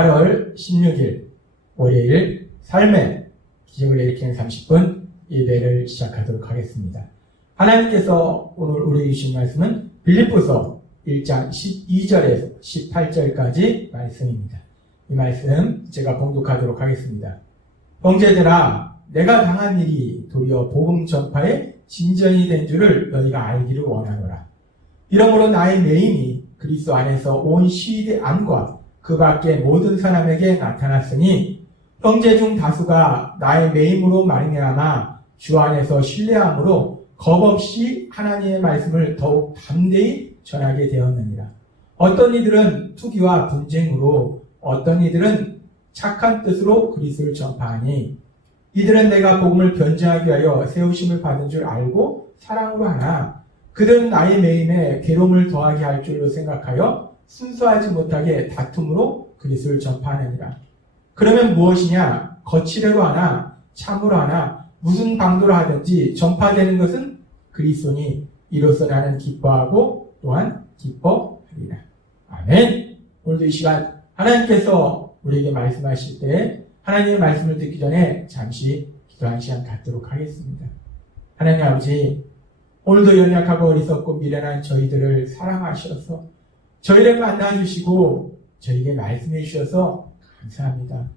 8월 16일 월요일 삶의 기적을 일으키는 30분 예배를 시작하도록 하겠습니다. 하나님께서 오늘 우리에게 주신 말씀은 빌립보서 1장 12절에서 18절까지 말씀입니다. 이 말씀 제가 봉독하도록 하겠습니다. 형제들아, 내가 당한 일이 도리어 복음 전파의 진전이 된 줄을 너희가 알기를 원하노라. 이러므로 나의 매임이 그리스도 안에서 온 시대 안과 그 밖의 모든 사람에게 나타났으니 형제 중 다수가 나의 매임으로 말미암아 주 안에서 신뢰함으로 겁없이 하나님의 말씀을 더욱 담대히 전하게 되었느니라. 어떤 이들은 투기와 분쟁으로, 어떤 이들은 착한 뜻으로 그리스도를 전파하니 이들은 내가 복음을 변증하기 위하여 세우심을 받은 줄 알고 사랑으로 하나 그들은 나의 매임에 괴로움을 더하게 할 줄로 생각하여 순수하지 못하게 다툼으로 그리스도를 전파하느니라. 그러면 무엇이냐? 거칠애로 하나 참으로 하나 무슨 방도로 하든지 전파되는 것은 그리스도니 이로써 나는 기뻐하고 또한 기뻐하리라. 아멘. 오늘도 이 시간 하나님께서 우리에게 말씀하실 때 하나님의 말씀을 듣기 전에 잠시 기도한 시간 갖도록 하겠습니다. 하나님 아버지, 오늘도 연약하고 어리석고 미련한 저희들을 사랑하셔서 저희를 만나주시고 저희에게 말씀해 주셔서 감사합니다.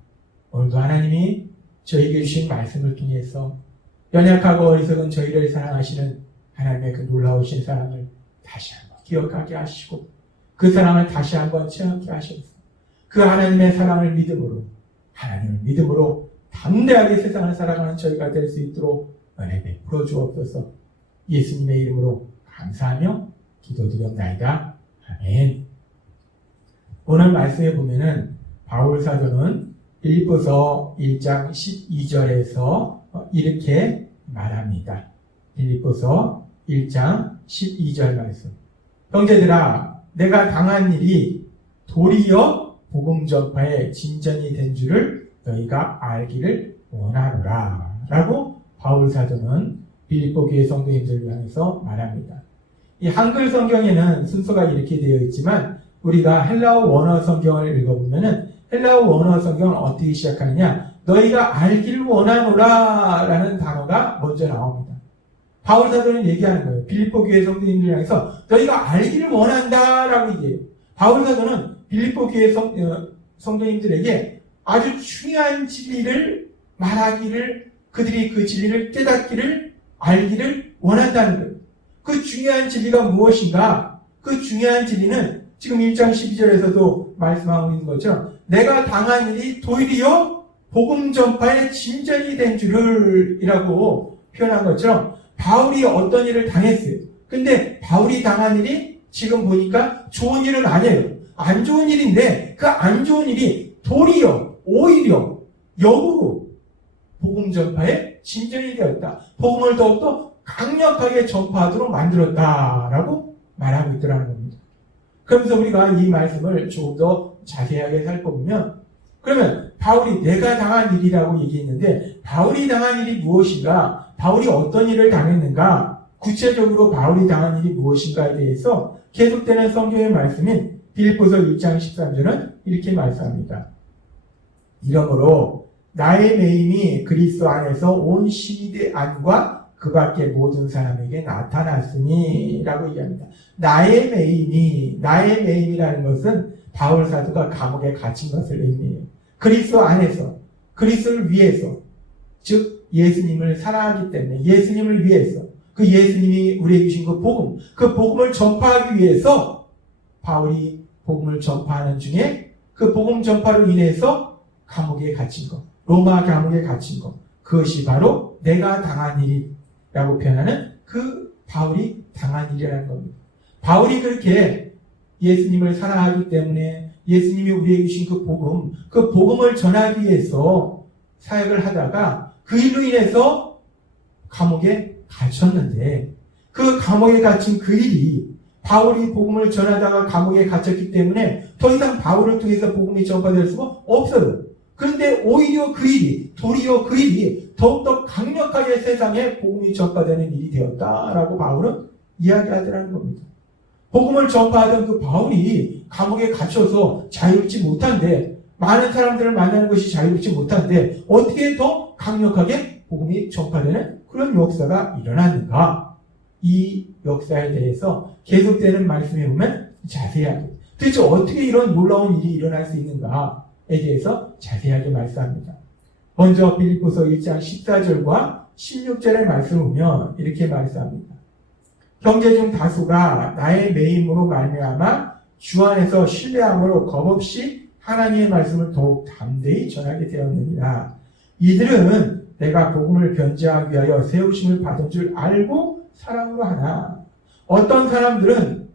오늘도 하나님이 저희에게 주신 말씀을 통해서 연약하고 어리석은 저희를 사랑하시는 하나님의 그 놀라우신 사랑을 다시 한번 기억하게 하시고 그 사랑을 다시 한번 체험하게 하셔서 그 하나님의 사랑을 믿음으로, 하나님을 믿음으로 담대하게 세상을 살아가는 저희가 될 수 있도록 은혜 베풀어 주옵소서. 예수님의 이름으로 감사하며 기도드렸나이다. 아멘. 오늘 말씀에 보면은 바울 사도는 빌립보서 1장 12절에서 이렇게 말합니다. 빌립보서 1장 12절 말씀. 형제들아, 내가 당한 일이 도리어 복음 전파의 진전이 된 줄을 너희가 알기를 원하노라. 라고 바울 사도는 빌립보 교회 성도님들을 향해서 말합니다. 이 한글 성경에는 순서가 이렇게 되어 있지만 우리가 헬라어 원어 성경을 읽어보면은 헬라어 원어 성경은 어떻게 시작하느냐? 너희가 알기를 원하노라 라는 단어가 먼저 나옵니다. 바울 사도는 얘기하는 거예요. 빌립보 교회 성도님들을 향해서 너희가 알기를 원한다 라고 얘기해요. 바울 사도는 빌립보 교회 성도님들에게 아주 중요한 진리를 말하기를, 그들이 그 진리를 깨닫기를, 알기를 원한다는 거예요. 그 중요한 진리가 무엇인가? 그 중요한 진리는 지금 1장 12절에서도 말씀하고 있는 것처럼 내가 당한 일이 도리어 복음 전파의 진전이 된 줄을 이라고 표현한 것처럼 바울이 어떤 일을 당했어요. 근데 바울이 당한 일이 지금 보니까 좋은 일은 아니에요. 안 좋은 일인데 그 안 좋은 일이 도리어, 오히려, 역으로 복음 전파의 진전이 되었다. 복음을 더욱더 강력하게 전파하도록 만들었다라고 말하고 있더라는 겁니다. 그러면서 우리가 이 말씀을 조금 더 자세하게 살펴보면, 그러면 바울이 내가 당한 일이라고 얘기했는데 바울이 당한 일이 무엇인가? 바울이 어떤 일을 당했는가? 구체적으로 바울이 당한 일이 무엇인가에 대해서 계속되는 성경의 말씀인 빌립보서 1장 13절은 이렇게 말씀합니다. 이러므로 나의 매임이 그리스도 안에서 온 시대 안과 그 밖의 모든 사람에게 나타났으니 라고 얘기합니다. 나의 매임이라는 것은 바울 사도가 감옥에 갇힌 것을 의미해요. 그리스도 안에서, 그리스도를 위해서, 즉 예수님을 사랑하기 때문에 예수님을 위해서, 그 예수님이 우리에게 주신 그 복음, 그 복음을 전파하기 위해서 바울이 복음을 전파하는 중에 그 복음 전파로 인해서 감옥에 갇힌 것, 로마 감옥에 갇힌 것, 그것이 바로 내가 당한 일이라고 표현하는 그 바울이 당한 일이라는 겁니다. 바울이 그렇게 예수님을 사랑하기 때문에 예수님이 우리에게 주신 그 복음을 전하기 위해서 사역을 하다가 그 일로 인해서 감옥에 갇혔는데 그 감옥에 갇힌 그 일이 바울이 복음을 전하다가 감옥에 갇혔기 때문에 더 이상 바울을 통해서 복음이 전파될 수가 없어요. 그런데 오히려 도리어 그 일이 더욱더 강력하게 세상에 복음이 전파되는 일이 되었다라고 바울은 이야기하더라는 겁니다. 복음을 전파하던 그 바울이 감옥에 갇혀서 자유롭지 못한데 많은 사람들을 만나는 것이 자유롭지 못한데 어떻게 더 강력하게 복음이 전파되는 그런 역사가 일어났는가? 이 역사에 대해서 계속되는 말씀에 보면 자세하게 도대체 어떻게 이런 놀라운 일이 일어날 수 있는가에 대해서 자세하게 말씀합니다. 먼저 빌립보서 1장 14절과 16절의 말씀을 보면 이렇게 말씀합니다. 형제 중 다수가 나의 매임으로 말미암아 주 안에서 신뢰함으로 겁없이 하나님의 말씀을 더욱 담대히 전하게 되었느니라. 이들은 내가 복음을 변제하기 위하여 세우심을 받은 줄 알고 사랑으로 하나. 어떤 사람들은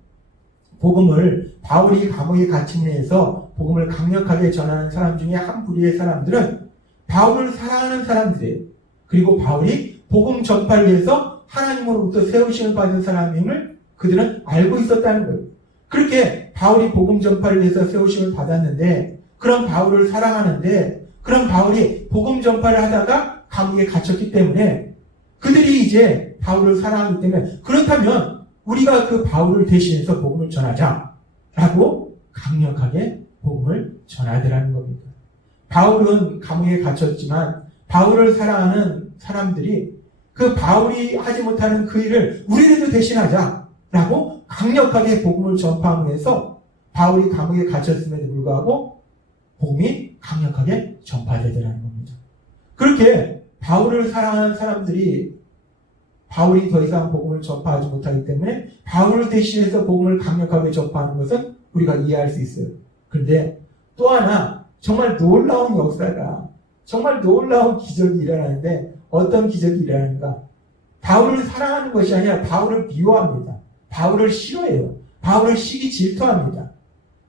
복음을 바울이 감옥에 갇힘 내에서 복음을 강력하게 전하는 사람 중에 한 부류의 사람들은 바울을 사랑하는 사람들이에요. 그리고 바울이 복음 전파를 위해서 하나님으로부터 세우심을 받은 사람임을 그들은 알고 있었다는 거예요. 그렇게 바울이 복음 전파를 위해서 세우심을 받았는데 그런 바울을 사랑하는데 그런 바울이 복음 전파를 하다가 감옥에 갇혔기 때문에 그들이 이제 바울을 사랑하기 때문에 그렇다면 우리가 그 바울을 대신해서 복음을 전하자라고 강력하게 복음을 전하더라는 겁니다. 바울은 감옥에 갇혔지만 바울을 사랑하는 사람들이 그 바울이 하지 못하는 그 일을 우리라도 대신하자라고 강력하게 복음을 전파하면서 바울이 감옥에 갇혔음에도 불구하고 복음이 강력하게 전파되더라는 겁니다. 그렇게 바울을 사랑하는 사람들이 바울이 더 이상 복음을 전파하지 못하기 때문에 바울을 대신해서 복음을 강력하게 전파하는 것은 우리가 이해할 수 있어요. 그런데 또 하나 정말 놀라운 역사가 정말 놀라운 기적이 일어나는데 어떤 기적이 일어나는가? 바울을 사랑하는 것이 아니라 바울을 미워합니다. 바울을 싫어해요. 바울을 시기 질투합니다.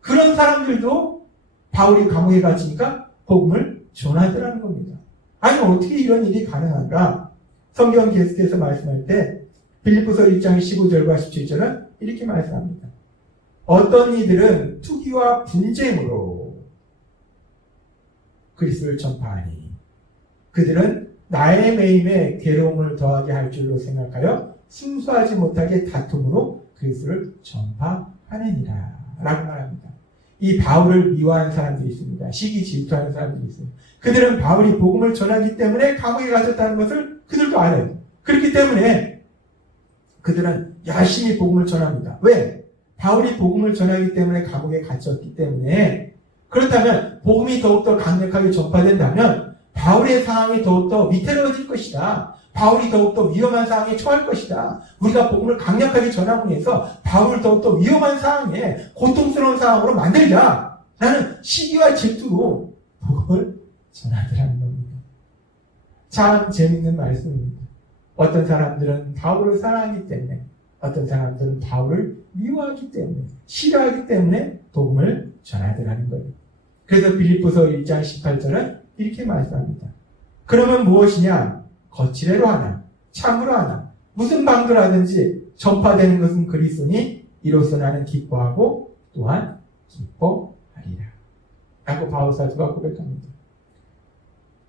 그런 사람들도 바울이 감옥에 갇히니까 복음을 전하더라는 겁니다. 아니 어떻게 이런 일이 가능한가? 성경 계속해서 말씀할 때 빌립보서 1장 15절과 17절은 이렇게 말씀합니다. 어떤 이들은 투기와 분쟁으로 그리스도를 전파하니 그들은 나의 매임에 괴로움을 더하게 할 줄로 생각하여 순수하지 못하게 다툼으로 그리스도를 전파하느니라 라고 말합니다. 이 바울을 미워하는 사람들이 있습니다. 시기 질투하는 사람들이 있습니다. 그들은 바울이 복음을 전하기 때문에 감옥에 갇혔다는 것을 그들도 알아요. 그렇기 때문에 그들은 열심히 복음을 전합니다. 왜? 바울이 복음을 전하기 때문에 감옥에 갇혔기 때문에 그렇다면 복음이 더욱더 강력하게 전파된다면 바울의 상황이 더욱더 위태로워질 것이다. 바울이 더욱더 위험한 상황에 처할 것이다. 우리가 복음을 강력하게 전하고 해서 바울을 더욱더 위험한 상황에 고통스러운 상황으로 만들자. 라는 시기와 질투로 복음을 전하더라는 겁니다. 참 재밌는 말씀입니다. 어떤 사람들은 바울을 사랑하기 때문에 어떤 사람들은 바울을 미워하기 때문에 싫어하기 때문에 복음을 전하더라는 거예요. 그래서 빌립보서 1장 18절은 이렇게 말씀합니다. 그러면 무엇이냐? 거칠애로 하나, 참으로 하나, 무슨 방도를 하든지 전파되는 것은 그리스도니 이로써 나는 기뻐하고 또한 기뻐하리라. 라고 바울 사도가 고백합니다.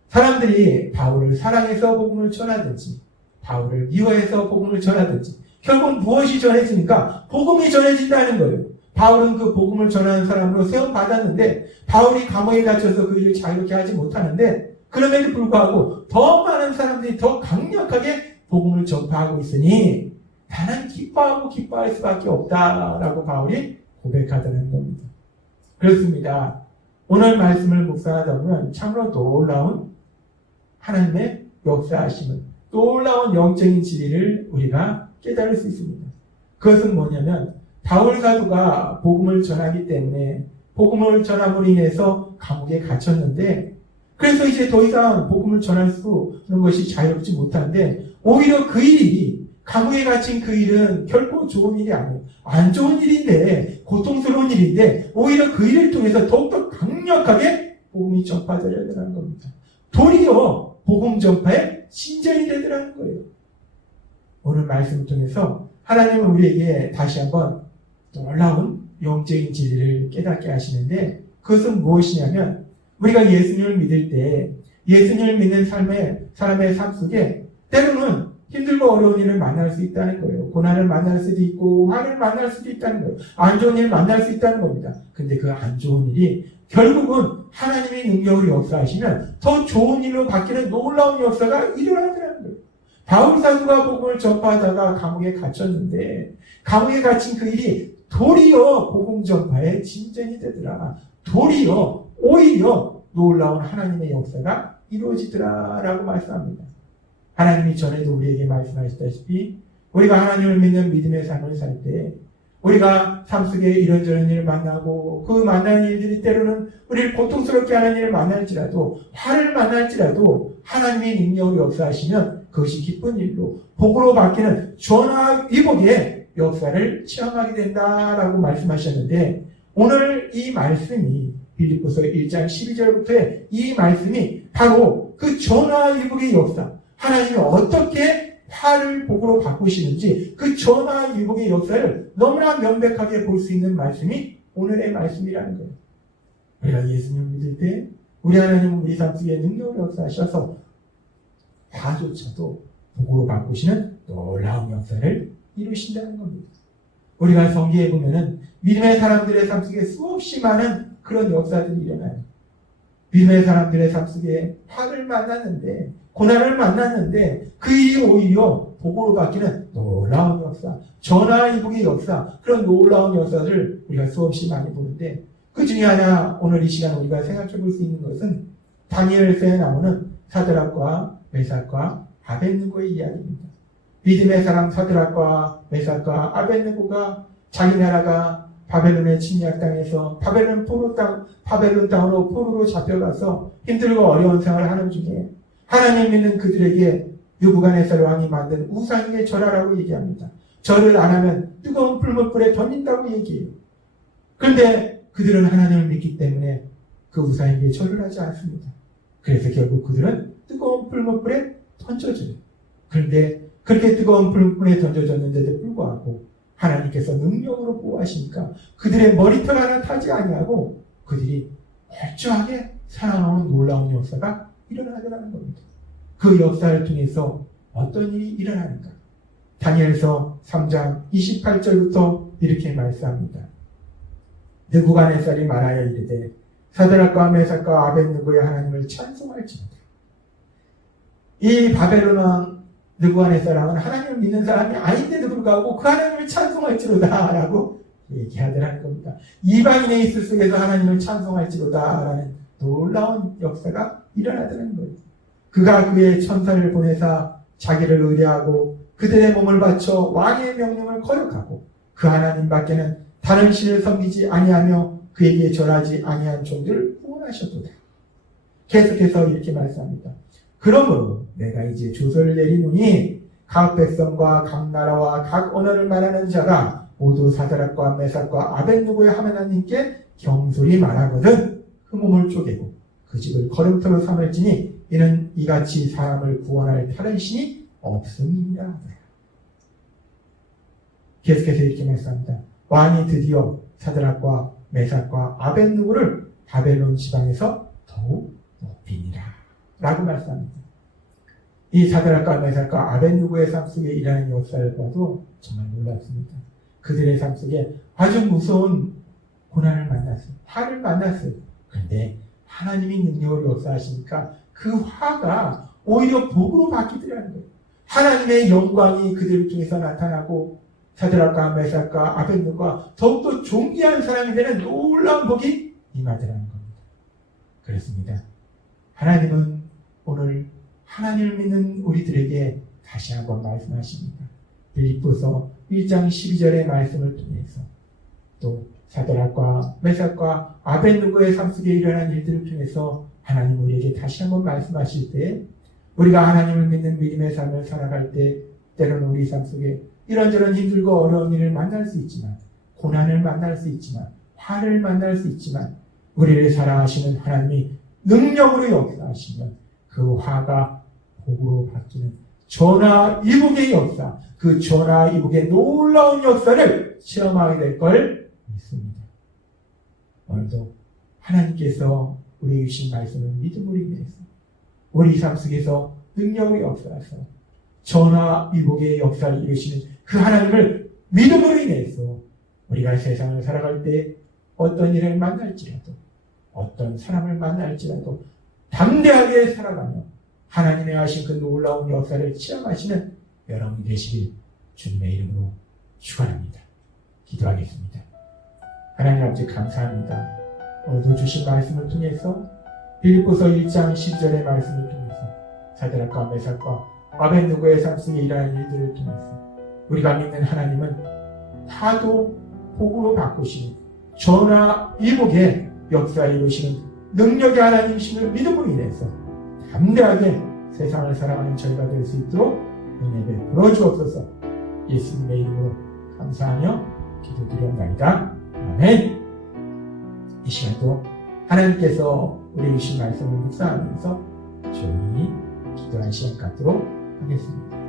사람들이 바울을 사랑해서 복음을 전하든지 바울을 미워해서 복음을 전하든지 결국 무엇이 전해지니까 복음이 전해진다는 거예요. 바울은 그 복음을 전하는 사람으로 세움받았는데 바울이 감옥에 갇혀서 그 일을 자유롭게 하지 못하는데 그럼에도 불구하고 더 많은 사람들이 더 강력하게 복음을 전파하고 있으니 나는 기뻐할 수밖에 없다라고 바울이 고백하다는 겁니다. 그렇습니다. 오늘 말씀을 묵상하다 보면 참으로 놀라운 하나님의 역사하심을 놀라운 영적인 진리를 우리가 깨달을 수 있습니다. 그것은 뭐냐면 바울 사도가 복음을 전하기 때문에 복음을 전함으로 인해서 감옥에 갇혔는데 그래서 이제 더 이상 복음을 전할 수 있는 것이 자유롭지 못한데 오히려 그 일이 감옥에 갇힌 그 일은 결코 좋은 일이 아니에요. 안 좋은 일인데 고통스러운 일인데 오히려 그 일을 통해서 더욱더 강력하게 복음이 전파되어야 되는 겁니다. 도리어 복음 전파의 신전이 되더라는 거예요. 오늘 말씀을 통해서 하나님은 우리에게 다시 한번 놀라운 영적인 진리를 깨닫게 하시는데 그것은 무엇이냐면 우리가 예수님을 믿을 때 예수님을 믿는 사람의 삶 속에 때로는 힘들고 어려운 일을 만날 수 있다는 거예요. 고난을 만날 수도 있고 화를 만날 수도 있다는 거예요. 안 좋은 일을 만날 수 있다는 겁니다. 근데 그 안 좋은 일이 결국은 하나님의 능력으로 역사하시면 더 좋은 일로 바뀌는 놀라운 역사가 일어나더라는 거예요. 바울 사도가 복음을 전파하다가 감옥에 갇혔는데 감옥에 갇힌 그 일이 도리어 복음 전파의 진전이 되더라. 도리어 오히려 놀라운 하나님의 역사가 이루어지더라라고 말씀합니다. 하나님이 전에도 우리에게 말씀하셨다시피 우리가 하나님을 믿는 믿음의 삶을 살 때 우리가 삶 속에 이런저런 일을 만나고 그 만나는 일들이 때로는 우리를 고통스럽게 하는 일을 만날지라도 화를 만날지라도 하나님의 능력으로 역사하시면 그것이 기쁜 일로 복으로 바뀌는 전화위복의 역사를 체험하게 된다라고 말씀하셨는데 오늘 이 말씀이 빌립보서 1장 12절부터의 이 말씀이 바로 그 전화위복의 역사 하나님이 어떻게 화를 복으로 바꾸시는지 그 전화위복의 역사를 너무나 명백하게 볼 수 있는 말씀이 오늘의 말씀이라는 거예요. 우리가 예수님을 믿을 때 우리 하나님은 우리 삶 속에 능력으로 역사하셔서 화조차도 복으로 바꾸시는 놀라운 역사를 이루신다는 겁니다. 우리가 성경에 보면은 믿음의 사람들의 삶 속에 수없이 많은 그런 역사들이 일어나요. 믿음의 사람들의 삶 속에 화를 만났는데 고난을 만났는데 그 일이 오히려 복으로 바뀌는 놀라운 역사, 전화위복의 역사, 그런 놀라운 역사를 우리가 수없이 많이 보는데 그 중에 하나 오늘 이 시간 우리가 생각해 볼 수 있는 것은 다니엘서에 나오는 사드락과 메삭과 아벳느고의 이야기입니다. 믿음의 사람 사드락과 메삭과 아벳느고가 자기 나라가 바벨론에 침략당해서 바벨론 땅으로 포로로 잡혀가서 힘들고 어려운 생활을 하는 중에 하나님 믿는 그들에게 느부갓네살 왕이 만든 우상에게 절하라고 얘기합니다. 절을 안 하면 뜨거운 불못불에 던진다고 얘기해요. 그런데 그들은 하나님을 믿기 때문에 그 우상에게 절을 하지 않습니다. 그래서 결국 그들은 뜨거운 불못불에 던져져요. 그런데 그렇게 뜨거운 불못불에 던져졌는데도 불구하고 하나님께서 능력으로 보호하시니까 그들의 머리털 하나 타지 아니하고 그들이 멀쩡하게 살아나오는 놀라운 역사가 일어나더라는 겁니다. 그 역사를 통해서 어떤 일이 일어나는가? 다니엘서 3장 28절부터 이렇게 말씀합니다. 느부갓네살이 말하여 이르되 사드락과 메삭과 아벳느고의 하나님을 찬송할지어다. 이 바벨론 왕 느부갓네살 왕은 하나님을 믿는 사람이 아닌데도 불구하고 그 하나님을 찬송할지로다 라고 얘기하더라는 겁니다. 이방인의 있을 속에서 하나님을 찬송할지로다 라는 놀라운 역사가 일어나더라는 거예요. 그가 그의 천사를 보내사 자기를 의뢰하고 그들의 몸을 바쳐 왕의 명령을 거역하고 그 하나님 밖에는 다른 신을 섬기지 아니하며 그에게 절하지 아니한 종들을 구원하셨도다. 계속해서 이렇게 말씀합니다. 그러므로 내가 이제 조서를 내리노니 각 백성과 각 나라와 각 언어를 말하는 자가 모두 사드락과 메삭과 아벳느고의 하나님께 경솔히 말하거든 그 몸을 쪼개고 그 집을 거름터로 삼을지니 이는 이같이 사람을 구원할 다른 신이 없음이니라. 계속해서 이렇게 말씀합니다. 왕이 드디어 사드락과 메삭과 아벳느고를 바벨론 지방에서 더욱 높이니라 라고 말씀합니다. 이 사드락과 메삭과 아벳느고의 삶 속에 일어나는 역사를 봐도 정말 놀랍습니다. 그들의 삶 속에 아주 무서운 고난을 만났어요. 화를 만났어요. 그런데 하나님이 능력으로 역사하시니까 그 화가 오히려 복으로 바뀌더라는 거예요. 하나님의 영광이 그들을 통해서 나타나고 사드락과 메삭과 아벳느고가 더욱더 존귀한 사람이 되는 놀라운 복이 임하더라는 겁니다. 그렇습니다. 하나님은 오늘 하나님을 믿는 우리들에게 다시 한번 말씀하십니다. 빌립보서 1장 12절의 말씀을 통해서 또 사드락과 메삭과 아벳느고의 삶 속에 일어난 일들을 통해서 하나님 우리에게 다시 한번 말씀하실 때 우리가 하나님을 믿는 믿음의 삶을 살아갈 때 때로는 우리 삶 속에 이런저런 힘들고 어려운 일을 만날 수 있지만 고난을 만날 수 있지만 화를 만날 수 있지만 우리를 사랑하시는 하나님이 능력으로 역사하시면 그 화가 복으로 바뀌는 전화위복의 역사, 그 전화위복의 놀라운 역사를 체험하게 될 걸 믿습니다. 오늘도 하나님께서 우리에게 주신 말씀을 믿음으로 인해서 우리 삶 속에서 능력으로 역사하셔 전화위복의 역사를 이루시는 그 하나님을 믿음으로 인해서 우리가 세상을 살아갈 때 어떤 일을 만날지라도 어떤 사람을 만날지라도 담대하게 살아가며 하나님의 하신 그 놀라운 역사를 체험하시는 여러분이 되시길 주님의 이름으로 축원합니다. 기도하겠습니다. 하나님 아버지 감사합니다. 오늘도 주신 말씀을 통해서 빌립보서 1장 10절의 말씀을 통해서 사드락과 메삭과 아벳느고의 삶 속에 일어난 일들을 통해서 우리가 믿는 하나님은 파도 폭우로 바꾸시는 전화 이복의 역사에 이루시는 능력의 하나님이심을 믿음으로 인해서 담대하게 세상을 살아가는 저희가 될 수 있도록 은혜 베풀어 주옵소서. 예수님의 이름으로 감사하며 기도드리옵나이다. 아멘. 이 시간도 하나님께서 우리 주신 말씀을 묵상하면서 조용히 기도한 시간 갖도록 하겠습니다.